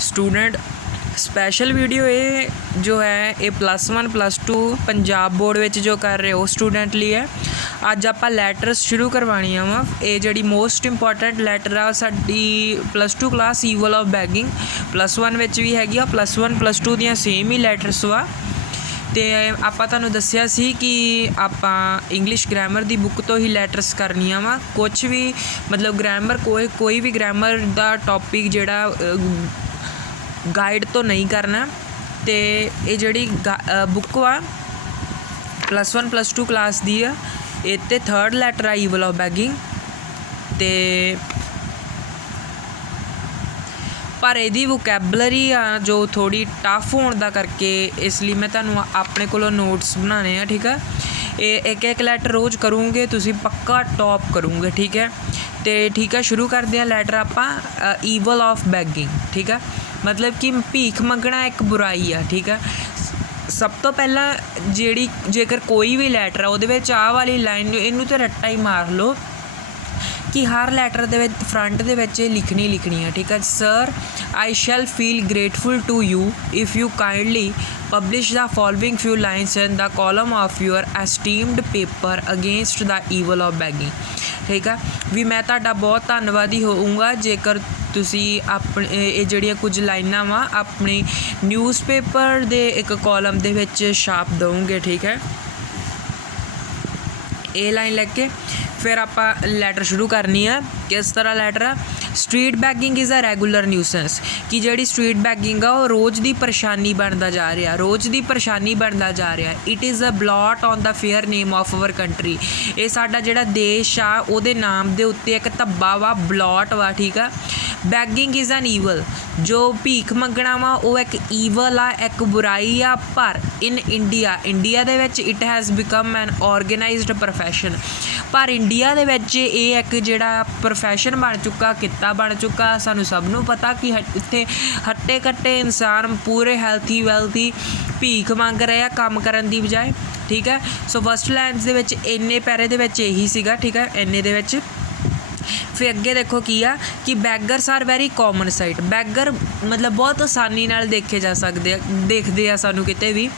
Student special video ये जो है ये +1 +2 पंजाब बोर्ड विच जो कर रहे हो स्टूडेंट लिए है। अज आप लैटरस शुरू करवानियां वा ये जी मोस्ट इंपॉर्टेंट लैटर आ साडी +2 class evil of begging +1 which भी हैगी आ +1 +2 दियां सेम ही लैटरस वा। तो आपां तुहानूं दस्सिया सी कि आपां इंग्लिश ग्रैमर की बुक तो ही लैटरस करनियां वा। कुछ भी मतलब ग्रैमर कोई भी ग्रैमर का टॉपिक जिहड़ा गाइड तो नहीं करना। तो ये जिहड़ी बुक वा +1 +2 क्लास दी आ इत्ते 3rd लैटर आ ईवल ऑफ बैगिंग। तो पर यदी वोकैबलरी आ जो थोड़ी टफ होने का करके इसलिए मैं तुहानूं अपने कोलों नोट्स बनाने हैं। ठीक है, ये एक लैटर रोज़ करूँगे तुसीं पक्का टॉप करूँगे। ठीक है, तो ठीक है शुरू करते हैं लैटर आपां ईवल ऑफ बैगिंग। ठीक है, मतलब कि भीख मंगना एक बुराई आ। ठीक है, सब तो पहला जिहड़ी जेकर कोई भी लैटर आ उहदे विच आह वाली लाइन इनू तो रट्टा ही मार लो कि हर लैटर दे फ्रंट दे विच लिखनी है। ठीक है, sir I shall feel grateful to you if you kindly publish the following few lines in the column of your esteemed paper against the evil of begging. ठीक है, भी मैं तुहाडा बहुत धन्नवादी होऊंगा जेकर तुसी अपने ये जिहड़ियां कुछ लाइनां वा अपनी न्यूज़पेपर दे एक कॉलम दे विच छाप दोगे। ठीक है, ये लाइन लैके फिर आप लैटर शुरू करनी है। किस तरह लैटर है, street bagging is a regular nuisance कि जिहड़ी स्ट्रीट बैगिंग आ वो रोज़ की परेशानी बनता जा रहा, रोज़ की परेशानी बनता जा रहा। It is a blot on the fair name of our country. ये साडा जिहड़ा देश आ उहदे नाम दे उत्ते एक धब्बा वा, ब्लॉट वा। ठीक है, बैगिंग इज़ एन ईवल जो भीख मंगना वा वो एक ईवल आ, एक बुराई आ। पर इन इंडिया दे विच it has become an organised profession. पर इंडिया दे विच ये एक जिहड़ा प्रोफैशन बन चुका, किता बन चुका। सानू सब नूं पता कि इत्थे हट्टे कट्टे इंसान पूरे हैल्थी वैल्थी भीख मंग रहे आ काम करन दी बजाए। ठीक है, सो फस्ट लाइन्स दे विच इन्ने पैरे दे विच यही सीगा। ठीक है, इन्ने दे विच फिर अगे देखो की आ कि beggars are very common sight. Beggar मतलब बहुत आसानी नाल देखे जा सकते, देखते हैं सानू किते भी।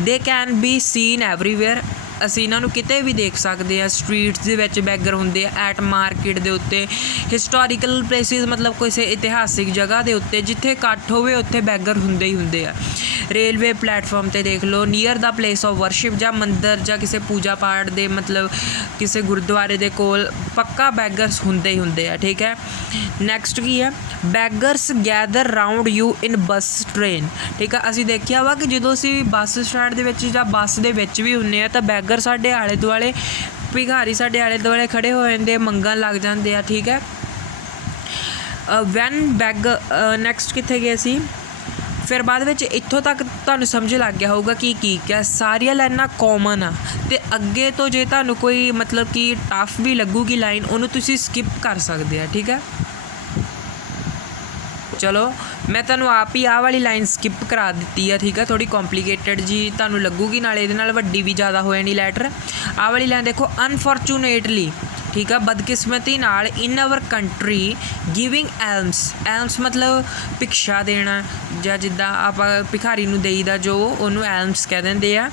They can be seen everywhere, असीं इन्हां नूं किते भी देख सकते हैं। स्ट्रीट्स दे विच बैगर हुंदे आ, एट मार्केट दे उत्ते, हिस्टोरिकल प्लेसिस मतलब किसी इतिहासिक जगह दे उत्ते जिथे इकट्ठ होवे उत्थे बैगर हुंदे ही हुंदे आ। रेलवे प्लेटफॉर्म ते देख लो, near the place of worship जां मंदिर जां किसी पूजा पाठ दे मतलब किसी गुरुद्वारे दे कोल पक्का बैगर्स हुंदे ही हुंदे आ। ठीक है, नैक्सट की है, beggars gather round you in bus train. ठीक है, असीं देखिया वा कि जदों असीं बस स्टैंड दे विच जां बस दे विच भी हुंदे आ तां बैगर साडे आले दुआले भिखारी साडे आले दुआले खड़े हो जांदे, मंगण लग जांदे आ। ठीक है, वैन बैगर नैक्सट कित्थे गए सी, फिर बाद विच इत्थों तक तुहानूं समझ लग गया होगा कि क्या सारियां लाइनां कॉमन आ। ते अगे तो जे तुहानूं कोई मतलब कि टफ भी लगूगी लाइन उन्होंने तुसीं स्किप कर सकते हैं। ठीक है, चलो मैं तुहानूं आप ही आह वाली लाइन स्किप करा दी है। ठीक है, थोड़ी कॉम्पलीकेटेड जी तुहानूं लगूगी, नाले इहदे नाल वड्डी भी ज़्यादा हो जानी लैटर। आह वाली लाइन देखो, अनफॉर्चूनेटली ठीक है बदकिस्मती नाल इन अवर कंट्री गिविंग एल्म्स मतलब भिक्षा देना जां जिद्दां आपां भिखारी नूं देईदा जो उहनूं एल्म्स कह दिंदे आ।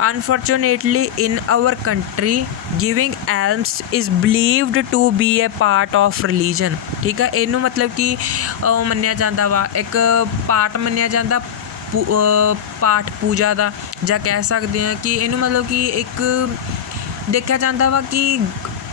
Unfortunately in our country giving alms is believed to be a part of religion. ठीक है, इनू मतलब कि मन्निया जाता वा एक पार्ट मन्निया जाता पाठ पूजा का, जां कह सकते हैं कि इनू मतलब कि एक देखा जाता वा कि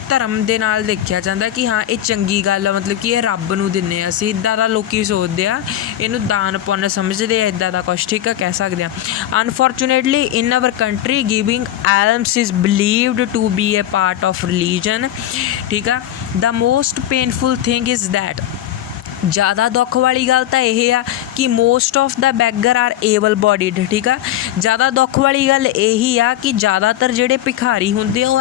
धर्म दे नाल देखा जाता कि हाँ ये चंगी गल मतलब कि ये रब नूं दिन्ने असीं, इदां दा लोकी सोचदे आ, इनू दान पुन्न समझदे आ, इदां दा कुछ। ठीक है, कह सकते हैं unfortunately in our country giving alms is believed to be a part of religion. ठीक है, the most painful thing is that ज़्यादा दुख वाली गल तो यह आ कि most of the beggar are able bodied. ठीक है, ज़्यादा दुख वाली गल यही आ कि ज़्यादातर जिहड़े भिखारी हुंदे वो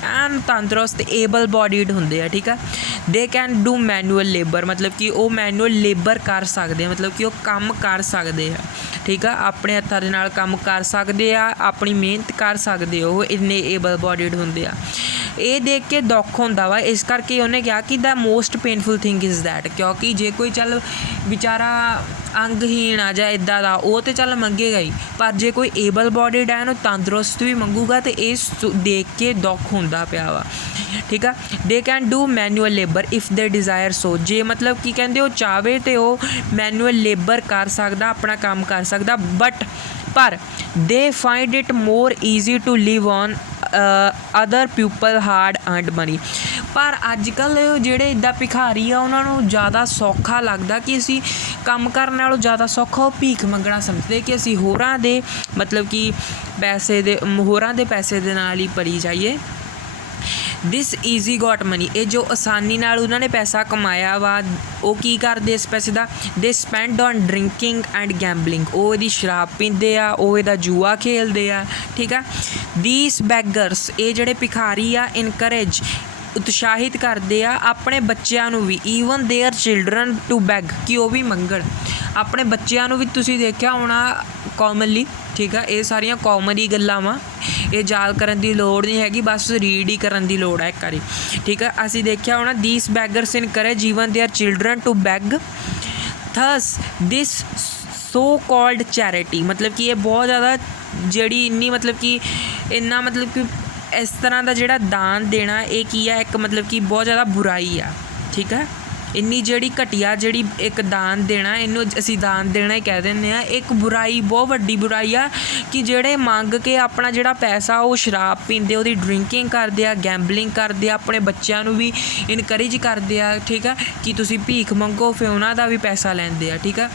ऐन तंदरुस्त एबल बॉडीड होंगे। ठीक है, they can do manual labour मतलब कि वो मैनुअल लेबर कर सकते हैं, मतलब कि वो काम कर सकते हैं। ठीक है, अपने हत्थां दे नाल काम कर सकते हैं, अपनी मेहनत कर सकते हो, इन्ने एबल बॉडीड होंगे आ। ਇਹ ਦੇਖ ਕੇ ਦੁੱਖ ਹੁੰਦਾ ਵਾ, ਇਸ ਕਰਕੇ ਉਹਨੇ ਕਿਹਾ ਕਿ the most painful thing is that, ਕਿਉਂਕਿ ਜੇ ਕੋਈ ਚੱਲ ਵਿਚਾਰਾ ਅੰਗਹੀਣ ਆ ਜਾਂ ਇੱਦਾਂ ਦਾ ਉਹ ਤਾਂ ਚੱਲ ਮੰਗੇਗਾ ਹੀ, ਪਰ ਜੇ ਕੋਈ ਏਬਲ ਬੋਡੀਡ ਹੈ ਉਹਨੂੰ ਤੰਦਰੁਸਤ ਵੀ ਮੰਗੂਗਾ ਅਤੇ ਇਹ ਦੇਖ ਕੇ ਦੁੱਖ ਹੁੰਦਾ ਪਿਆ ਵਾ। ਠੀਕ ਆ, they can do manual labour if they desire so, ਜੇ ਮਤਲਬ ਕੀ ਕਹਿੰਦੇ ਉਹ ਚਾਹਵੇ ਤਾਂ ਉਹ ਮੈਨੂਅਲ ਲੇਬਰ ਕਰ ਸਕਦਾ, ਆਪਣਾ ਕੰਮ ਕਰ ਸਕਦਾ, ਪਰ they find it more easy to live on other people hard earned money. ਪਰ ਅੱਜ ਕੱਲ੍ਹ ਜਿਹੜੇ ਇੱਦਾਂ ਭਿਖਾਰੀ ਆ ਉਹਨਾਂ ਨੂੰ ਜ਼ਿਆਦਾ ਸੌਖਾ ਲੱਗਦਾ ਕਿ ਅਸੀਂ ਕੰਮ ਕਰਨ ਨਾਲੋਂ ਜ਼ਿਆਦਾ ਸੌਖਾ ਉਹ ਭੀਖ ਮੰਗਣਾ ਸਮਝਦੇ ਕਿ ਅਸੀਂ ਹੋਰਾਂ ਦੇ ਮਤਲਬ ਕਿ ਹੋਰਾਂ ਦੇ ਪੈਸੇ ਦੇ ਨਾਲ ਹੀ ਪੜੀ ਜਾਈਏ। ਦਿਸ ਈਜ਼ੀ ਗੋਟ ਮਨੀ, ਇਹ ਜੋ ਆਸਾਨੀ ਨਾਲ ਉਹਨਾਂ ਨੇ ਪੈਸਾ ਕਮਾਇਆ ਵਾ, ਉਹ ਕੀ ਕਰਦੇ ਇਸ ਪੈਸੇ ਦਾ, ਦੇ spend on drinking and gambling, ਉਹ ਇਹਦੀ ਸ਼ਰਾਬ ਪੀਂਦੇ ਆ, ਉਹ ਇਹਦਾ ਜੂਆ ਖੇਲਦੇ ਆ। ਠੀਕ ਆ, ਦੀਸ ਬੈਗਰਸ, ਇਹ ਜਿਹੜੇ ਭਿਖਾਰੀ ਆ, ਇਨਕਰੇਜ ਉਤਸ਼ਾਹਿਤ ਕਰਦੇ ਆ ਆਪਣੇ ਬੱਚਿਆਂ ਨੂੰ ਵੀ, even their children to beg, ਕਿ ਉਹ ਵੀ ਮੰਗਣ ਆਪਣੇ ਬੱਚਿਆਂ ਨੂੰ ਵੀ। ਤੁਸੀਂ ਦੇਖਿਆ ਹੋਣਾ ਕਾਮਨਲੀ, ਠੀਕ ਆ, ਇਹ ਸਾਰੀਆਂ ਕਾਮਨ ਹੀ ਗੱਲਾਂ ਵਾ, ਇਹ ਯਾਦ ਕਰਨ ਦੀ ਲੋੜ ਨਹੀਂ ਹੈਗੀ, ਬਸ ਰੀਡ ਹੀ ਕਰਨ ਦੀ ਲੋੜ ਹੈ ਇੱਕ ਵਾਰੀ। ਠੀਕ ਆ, ਅਸੀਂ ਦੇਖਿਆ ਹੋਣਾ these beggars encourage even their children to beg, thus this so called charity, ਮਤਲਬ ਕਿ ਇਹ ਬਹੁਤ ਜ਼ਿਆਦਾ ਜਿਹੜੀ ਇੰਨੀ ਮਤਲਬ ਕਿ ਇੰਨਾ ਮਤਲਬ ਕਿ ਇਸ ਤਰ੍ਹਾਂ ਦਾ ਜਿਹੜਾ ਦਾਨ ਦੇਣਾ ਇਹ ਕੀ ਆ, ਇੱਕ ਮਤਲਬ ਕਿ ਬਹੁਤ ਜ਼ਿਆਦਾ ਬੁਰਾਈ ਆ। ਠੀਕ ਆ, ਇੰਨੀ ਜਿਹੜੀ ਘਟੀਆ ਜਿਹੜੀ ਇੱਕ ਦਾਨ ਦੇਣਾ, ਇਹਨੂੰ ਅਸੀਂ ਦਾਨ ਦੇਣਾ ਹੀ ਕਹਿ ਦਿੰਦੇ ਹਾਂ। ਇੱਕ ਬੁਰਾਈ, ਬਹੁਤ ਵੱਡੀ ਬੁਰਾਈ ਆ ਕਿ ਜਿਹੜੇ ਮੰਗ ਕੇ ਆਪਣਾ ਜਿਹੜਾ ਪੈਸਾ ਉਹ ਸ਼ਰਾਬ ਪੀਂਦੇ, ਉਹਦੀ ਡਰਿੰਕਿੰਗ ਕਰਦੇ ਆ, ਗੈਂਬਲਿੰਗ ਕਰਦੇ ਆ, ਆਪਣੇ ਬੱਚਿਆਂ ਨੂੰ ਵੀ ਇਨਕਰੇਜ ਕਰਦੇ ਆ। ਠੀਕ ਆ, ਕਿ ਤੁਸੀਂ ਭੀਖ ਮੰਗੋ, ਫਿਰ ਉਹਨਾਂ ਦਾ ਵੀ ਪੈਸਾ ਲੈਂਦੇ ਆ। ਠੀਕ ਆ,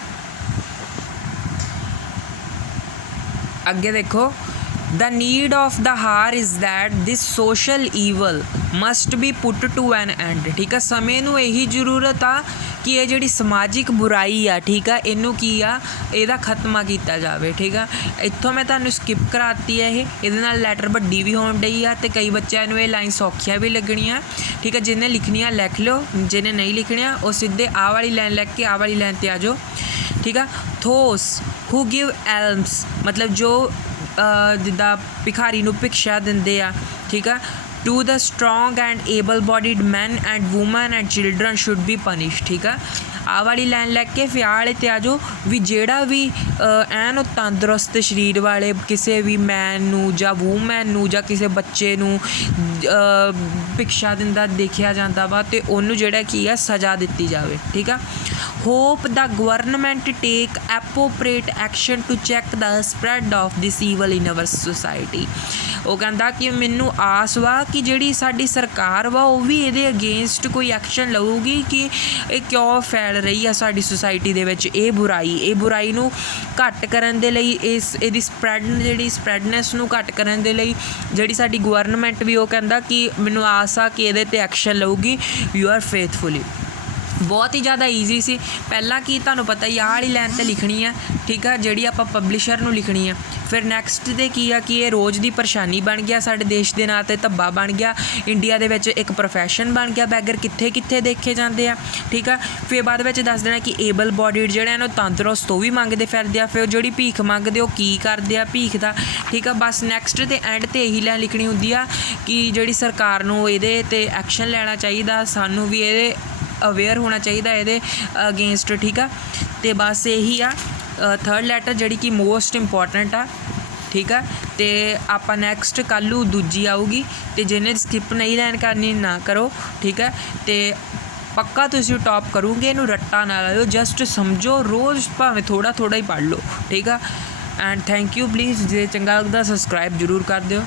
ਅੱਗੇ ਦੇਖੋ, the need of the hour is that this social evil must be put to an end। ਠੀਕ ਆ, ਸਮੇਂ ਨੂੰ ਇਹੀ ਜ਼ਰੂਰਤ ਆ ਕਿ ਇਹ ਜਿਹੜੀ ਸਮਾਜਿਕ ਬੁਰਾਈ ਆ, ਠੀਕ ਆ, ਇਹਨੂੰ ਕੀ ਆ, ਇਹਦਾ ਖਾਤਮਾ ਕੀਤਾ ਜਾਵੇ। ਠੀਕ ਆ, ਇੱਥੋਂ ਮੈਂ ਤੁਹਾਨੂੰ ਸਕਿਪ ਕਰਾਤੀ ਹੈ, ਇਹਦੇ ਨਾਲ ਲੈਟਰ ਵੱਡੀ ਵੀ ਹੋਣ ਡਈ ਆ ਅਤੇ ਕਈ ਬੱਚਿਆਂ ਨੂੰ ਇਹ ਲਾਈਨ ਸੌਖੀਆਂ ਵੀ ਲੱਗਣੀਆਂ। ਠੀਕ ਆ, ਜਿਹਨੇ ਲਿਖਣੀਆਂ ਲਿਖ ਲਿਓ, ਜਿਹਨੇ ਨਹੀਂ ਲਿਖਣੀਆਂ ਉਹ ਸਿੱਧੇ ਆਹ ਵਾਲੀ ਲਾਈਨ ਲਿਖ ਕੇ ਆਹ ਵਾਲੀ ਲਾਈਨ 'ਤੇ ਆ ਜਾਓ। ਠੀਕ ਆ, ਥੋਸ ਹੂ ਗਿਵ ਐਲਮਸ, ਮਤਲਬ ਜੋ ਜਿੱਦਾਂ ਭਿਖਾਰੀ ਨੂੰ ਭਿਕਸ਼ਾ ਦਿੰਦੇ ਆ। ਠੀਕ ਆ, to the strong and able bodied man and woman and children should be punish. ਠੀਕ ਆ, ਆਹ ਵਾਲੀ ਲਾਈਨ ਲੈ ਕੇ ਫਿਰ ਆਹ ਵਾਲੇ 'ਤੇ ਆ ਜਾਓ ਵੀ ਜਿਹੜਾ ਵੀ ਐਨ ਉਹ ਤੰਦਰੁਸਤ ਸਰੀਰ ਵਾਲੇ ਕਿਸੇ ਵੀ ਮੈਨ ਨੂੰ ਜਾਂ ਵੂਮੈਨ ਨੂੰ ਜਾਂ ਕਿਸੇ ਬੱਚੇ ਨੂੰ ਭਿਕਸ਼ਾ ਦਿੰਦਾ ਦੇਖਿਆ ਜਾਂਦਾ ਵਾ ਅਤੇ ਉਹਨੂੰ ਜਿਹੜਾ ਕੀ ਆ ਸਜ਼ਾ ਦਿੱਤੀ ਜਾਵੇ। ਠੀਕ ਆ, hope the government take appropriate action to check the spread of this evil in our society. ਉਹ ਕਹਿੰਦਾ ਕਿ ਮੈਨੂੰ ਆਸ ਵਾ ਕਿ ਜਿਹੜੀ ਸਾਡੀ ਸਰਕਾਰ ਵਾ ਉਹ ਵੀ ਇਹਦੇ ਅਗੇਂਸਟ ਕੋਈ ਐਕਸ਼ਨ ਲਊਗੀ ਕਿ ਇਹ ਕਿਉਂ ਫੈਲ ਰਹੀ ਆ ਸਾਡੀ ਸੁਸਾਇਟੀ ਦੇ ਵਿੱਚ ਇਹ ਬੁਰਾਈ ਨੂੰ ਘੱਟ ਕਰਨ ਦੇ ਲਈ, ਇਹਦੀ ਸਪਰੈਡਨੈਸ ਨੂੰ ਘੱਟ ਕਰਨ ਦੇ ਲਈ ਜਿਹੜੀ ਸਾਡੀ ਗਵਰਨਮੈਂਟ ਵੀ ਉਹ ਕਹਿੰਦਾ ਕਿ ਮੈਨੂੰ ਆਸ ਆ ਕਿ ਇਹਦੇ 'ਤੇ ਐਕਸ਼ਨ ਲਊਗੀ। ਯੂ ਆਰ ਫੇਥਫੁਲੀ, ਬਹੁਤ ਹੀ ਜ਼ਿਆਦਾ ਈਜ਼ੀ ਸੀ। ਪਹਿਲਾਂ ਕੀ ਤੁਹਾਨੂੰ ਪਤਾ ਹੀ ਆਹ ਵਾਲੀ ਲਾਈਨ 'ਤੇ ਲਿਖਣੀ ਆ। ਠੀਕ ਆ, ਜਿਹੜੀ ਆਪਾਂ ਪਬਲਿਸ਼ਰ ਨੂੰ ਲਿਖਣੀ ਆ। ਫਿਰ ਨੈਕਸਟ 'ਤੇ ਕੀ ਆ ਕਿ ਇਹ ਰੋਜ਼ ਦੀ ਪਰੇਸ਼ਾਨੀ ਬਣ ਗਿਆ ਸਾਡੇ ਦੇਸ਼ ਦੇ ਨਾਂ 'ਤੇ, ਧੱਬਾ ਬਣ ਗਿਆ, ਇੰਡੀਆ ਦੇ ਵਿੱਚ ਇੱਕ ਪ੍ਰੋਫੈਸ਼ਨ ਬਣ ਗਿਆ, ਬੈਗਰ ਕਿੱਥੇ ਕਿੱਥੇ ਦੇਖੇ ਜਾਂਦੇ ਆ। ਠੀਕ ਆ, ਫਿਰ ਬਾਅਦ ਵਿੱਚ ਦੱਸ ਦੇਣਾ ਕਿ ਏਬਲ ਬੋਡੀਡ ਜਿਹੜੇ ਇਹਨੂੰ ਤੰਦਰੁਸਤ ਉਹ ਵੀ ਮੰਗਦੇ ਫਿਰਦੇ ਆ। ਫਿਰ ਜਿਹੜੀ ਭੀਖ ਮੰਗਦੇ ਉਹ ਕੀ ਕਰਦੇ ਆ ਭੀਖ ਦਾ। ਠੀਕ ਆ, ਬਸ ਨੈਕਸਟ 'ਤੇ ਐਂਡ 'ਤੇ ਇਹੀ ਲਾਈਨ ਲਿਖਣੀ ਹੁੰਦੀ ਆ ਕਿ ਜਿਹੜੀ ਸਰਕਾਰ ਨੂੰ ਇਹਦੇ 'ਤੇ ਐਕਸ਼ਨ ਲੈਣਾ ਚਾਹੀਦਾ, ਸਾਨੂੰ ਵੀ ਇਹਦੇ ਅਵੇਅਰ ਹੋਣਾ ਚਾਹੀਦਾ ਇਹਦੇ ਅਗੇਂਸਟ। ਠੀਕ ਆ, ਅਤੇ ਬਸ ਇਹੀ ਆ ਥਰਡ ਲੈਟਰ ਜਿਹੜੀ ਕਿ ਮੋਸਟ ਇੰਪੋਰਟੈਂਟ ਆ। ਠੀਕ ਆ, ਅਤੇ ਆਪਾਂ ਨੈਕਸਟ ਕੱਲ੍ਹ ਨੂੰ ਦੂਜੀ ਆਊਗੀ, ਅਤੇ ਜਿਹਨੇ ਸਕਿਪ ਨਹੀਂ ਲੈਣ ਕਰਨੀ ਨਾ ਕਰੋ। ਠੀਕ ਹੈ, ਅਤੇ ਪੱਕਾ ਤੁਸੀਂ ਟੌਪ ਕਰੋਗੇ, ਇਹਨੂੰ ਰੱਟਾ ਨਾ ਲਾਇਓ, ਜਸਟ ਸਮਝੋ, ਰੋਜ਼ ਭਾਵੇਂ ਥੋੜ੍ਹਾ ਹੀ ਪੜ੍ਹ ਲਓ। ਠੀਕ ਆ, ਐਂਡ ਥੈਂਕ ਯੂ। ਪਲੀਜ਼ ਜੇ ਚੰਗਾ ਲੱਗਦਾ ਸਬਸਕ੍ਰਾਈਬ ਜ਼ਰੂਰ ਕਰ ਦਿਓ।